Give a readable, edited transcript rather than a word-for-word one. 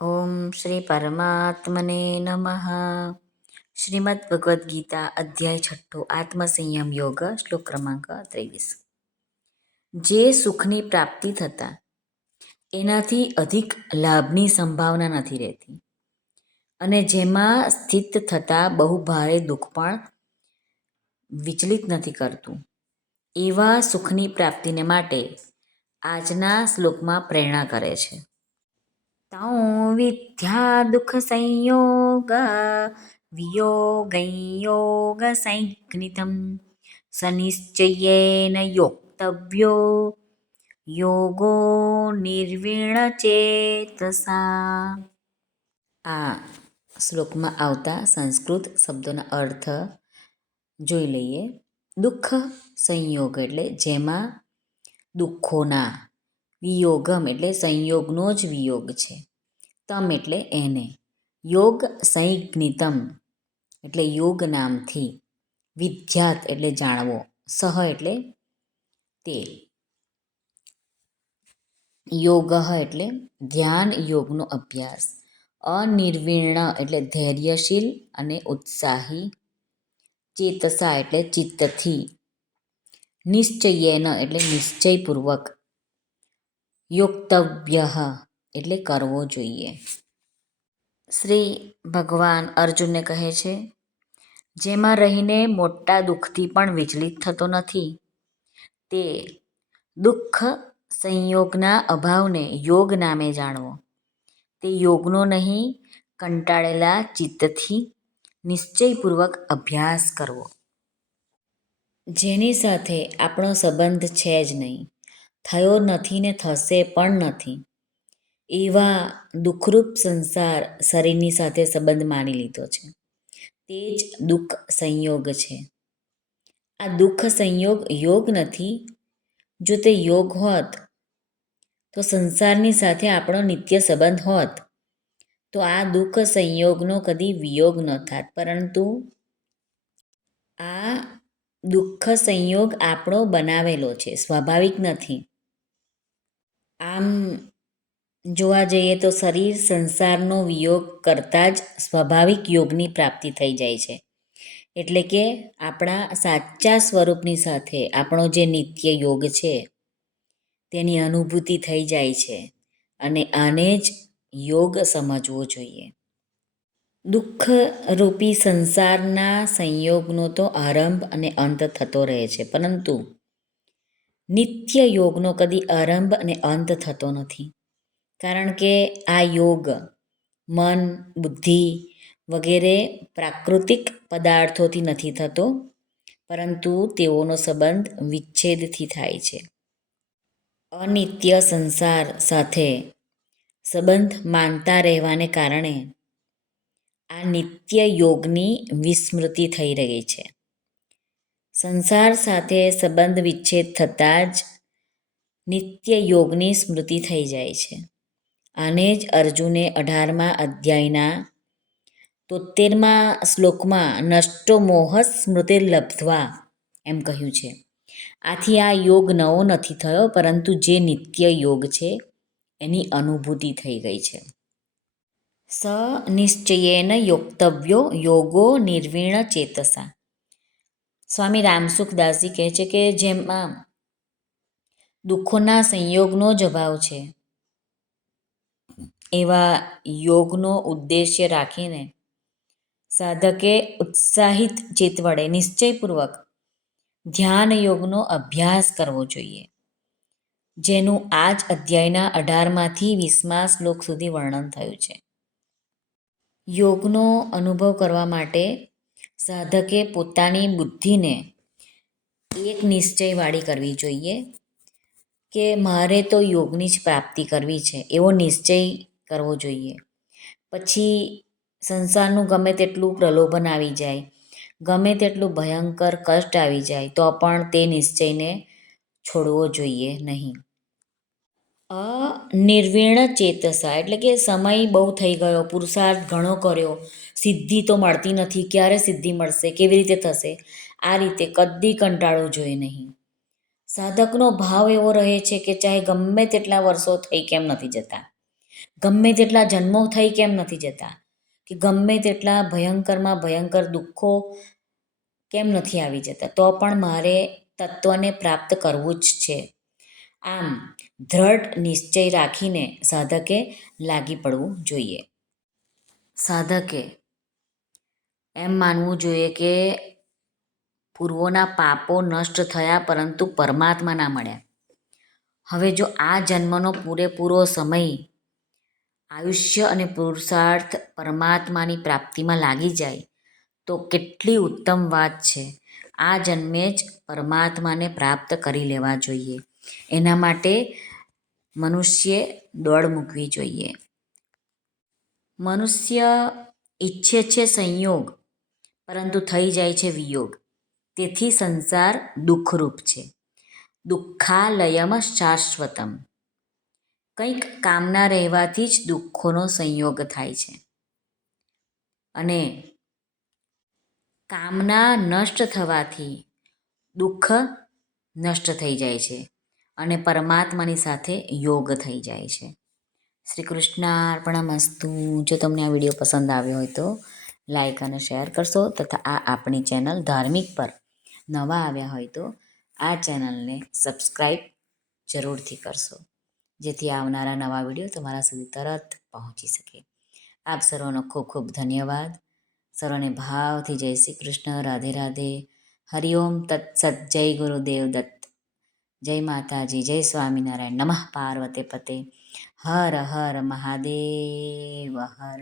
ઓમ શ્રી પરમાત્મને નમઃ. શ્રીમદ્ ભગવદ્ ગીતા અધ્યાય છઠ્ઠો આત્મસંયમ યોગ શ્લોક ક્રમાંક 23. જે સુખની પ્રાપ્તિ થતાં એનાથી અધિક લાભની સંભાવના નથી રહેતી અને જેમાં સ્થિત થતાં બહુ ભારે દુઃખ પણ વિચલિત નથી કરતું, એવા સુખની પ્રાપ્તિને માટે આજના શ્લોકમાં પ્રેરણા કરે છે. તૌ વિદ્યા દુઃખ સંયોગ વિયોગં સંજ્ઞિતં સનિશ્ચયેન યોક્તવ્યો યોગો નિર્વિણચેતસા. આ શ્લોકમાં આવતા સંસ્કૃત શબ્દોના અર્થ જોઈ લઈએ. દુઃખ સંયોગ એટલે જેમાં દુઃખોના, વિયોગમ એટલે સંયોગનો જ વિયોગ છે, તમ એટલે એને, યોગ સંજ્ઞિતમ એટલે યોગ નામથી, વિદ્યાત એટલે જાણવો, સહ એટલે તે, યોગ એટલે ધ્યાન યોગનો અભ્યાસ, અનિર્વિણ એટલે ધૈર્યશીલ અને ઉત્સાહી, ચેતસા એટલે ચિત્તથી, નિશ્ચયેન એટલે નિશ્ચયપૂર્વક, યોક્તવ્ય એટલે કરવો જોઈએ. શ્રી ભગવાન અર્જુનને કહે છે, જેમાં રહીને મોટા દુઃખથી પણ વિચલિત થતો નથી, તે દુઃખ સંયોગના અભાવને યોગ નામે જાણવો, તે યોગનો નહીં કંટાળેલા ચિત્તથી નિશ્ચયપૂર્વક અભ્યાસ કરવો. જેની સાથે આપણો સંબંધ છે જ નહીં, થયો નથી ને થશે પણ નથી, એવા દુઃખરૂપ સંસાર શરીરની સાથે સંબંધ માની લીધો છે, તે જ દુઃખ સંયોગ છે. આ દુઃખ સંયોગ યોગ નથી. જો તે યોગ હોત તો સંસારની સાથે આપણો નિત્ય સંબંધ હોત તો આ દુઃખ સંયોગનો કદી વિયોગ ન થાત, પરંતુ આ દુઃખ સંયોગ આપણો બનાવેલો છે, સ્વાભાવિક નથી. આમ જોવા જઈએ તો શરીર સંસારનો વિયોગ કરતાં જ સ્વાભાવિક યોગની પ્રાપ્તિ થઈ જાય છે. એટલે કે આપણા સાચા સ્વરૂપની સાથે આપણો જે નિત્ય યોગ છે તેની અનુભૂતિ થઈ જાય છે, અને આને જ યોગ સમજવો જોઈએ. દુઃખરૂપી સંસારના સંયોગનો તો આરંભ અને અંત થતો રહે છે, પરંતુ નિત્ય યોગનો કદી આરંભ અને અંત થતો નથી. કારણ કે આ યોગ મન, બુદ્ધિ વગેરે પ્રાકૃતિક પદાર્થોથી નથી થતો, પરંતુ તેઓનો સંબંધ વિચ્છેદથી થાય છે. અનિત્ય સંસાર સાથે સંબંધ માનતા રહેવાને કારણે આ નિત્ય યોગની વિસ્મૃતિ થઈ રહી છે. સંસાર સાથે સંબંધ વિચ્છેદ થતાં જ નિત્ય યોગની સ્મૃતિ થઈ જાય છે. આને જ અર્જુને 18મા અધ્યાયના 73મા શ્લોકમાં નષ્ટો મોહ સ્મૃતિર્લબ્ધ્વા એમ કહ્યું છે. આથી આ યોગ નવો નથી થયો, પરંતુ જે નિત્ય યોગ છે એની અનુભૂતિ થઈ ગઈ છે. સ નિશ્ચયેન યોક્તવ્યો યોગો નિર્વિણ ચેતસા. સ્વામી રામસુખદાસજી કહે છે કે જેમાં દુઃખોના સંયોગનો જ અભાવ છે, એવા યોગનો ઉદ્દેશ્ય રાખીને સાધકે ઉત્સાહિત ચિત્ત વડે નિશ્ચયપૂર્વક ધ્યાન યોગનો અભ્યાસ કરવો જોઈએ, જેનું આ જ અધ્યાયના 18માંથી 20મા શ્લોક સુધી વર્ણન થયું છે. યોગનો અનુભવ કરવા માટે સાધકે પોતાની બુદ્ધિને એક નિશ્ચયવાળી કરવી જોઈએ કે મારે તો યોગની જ પ્રાપ્તિ કરવી છે, એવો નિશ્ચય કરવો જોઈએ. પછી સંસારનું ગમે તેટલું પ્રલોભન આવી જાય, ગમે તેટલું ભયંકર કષ્ટ આવી જાય, તો પણ તે નિશ્ચયને છોડવો જોઈએ નહીં. અનિર્વિણ ચેતસા એટલે કે સમય બહુ થઈ ગયો, પુરુષાર્થ ઘણો કર્યો, સિદ્ધિ તો મળતી નથી, ક્યારે સિદ્ધિ મળશે, કેવી રીતે થશે, આ રીતે કદી કંટાળવું જોઈએ નહીં. સાધકનો ભાવ એવો રહે છે કે ચાહે ગમે તેટલા વર્ષો થઈ કેમ નથી જતા, ગમે તેટલા જન્મો થઈ કેમ નથી જતા, કે ગમે તેટલા ભયંકરમાં ભયંકર દુઃખો કેમ નથી આવી જતા, તો પણ મારે તત્વને પ્રાપ્ત કરવું જ છે. આમ દ્રઢ નિશ્ચય રાખીને સાધકે લાગી પડવું જોઈએ. સાધકે એમ માનવું જોઈએ કે પૂર્વોના પાપો નષ્ટ થયા પરંતુ પરમાત્મા ના મળ્યા. હવે જો આ જન્મનો પૂરેપૂરો સમય આયુષ્ય અને પુરુષાર્થ પરમાત્માની પ્રાપ્તિમાં લાગી જાય તો કેટલી ઉત્તમ વાત છે. આ જન્મે જ પરમાત્માને પ્રાપ્ત કરી લેવા જોઈએ. એના માટે મનુષ્યે દોડ મૂકવી જોઈએ. મનુષ્ય ઈચ્છે છે સંયોગ, પરંતુ થઈ જાય છે વિયોગ. તેથી સંસાર દુઃખરૂપ છે. દુઃખાલયમ શાશ્વતમ. કંઈક કામના રહેવાથી જ દુઃખોનો સંયોગ થાય છે. અને કામના નષ્ટ થવાથી દુઃખ નષ્ટ થઈ જાય છે અને પરમાત્માની સાથે યોગ થઈ જાય છે. શ્રી કૃષ્ણ અર્પણમસ્તુ. જો તમને આ વિડીયો પસંદ આવ્યો હોય તો લાઈક અને શેર કરશો, તથા આ આપણી ચેનલ ધાર્મિક પર નવા આવ્યા હોય તો આ ચેનલને સબસ્ક્રાઈબ જરૂરથી કરશો, જેથી આવનારા નવા વિડીયો તમારા સુધી તરત પહોંચી શકે. આપ સર્વનો ખૂબ ખૂબ ધન્યવાદ. સર્વને ભાવથી જય શ્રી કૃષ્ણ. રાધે રાધે. હરિઓમ તત્સત. જય ગુરુદેવ દત્ત. જય માતાજી. જય સ્વામિનારાયણ. નમઃ પાર્વતે પતે. હર હર મહાદેવ હર.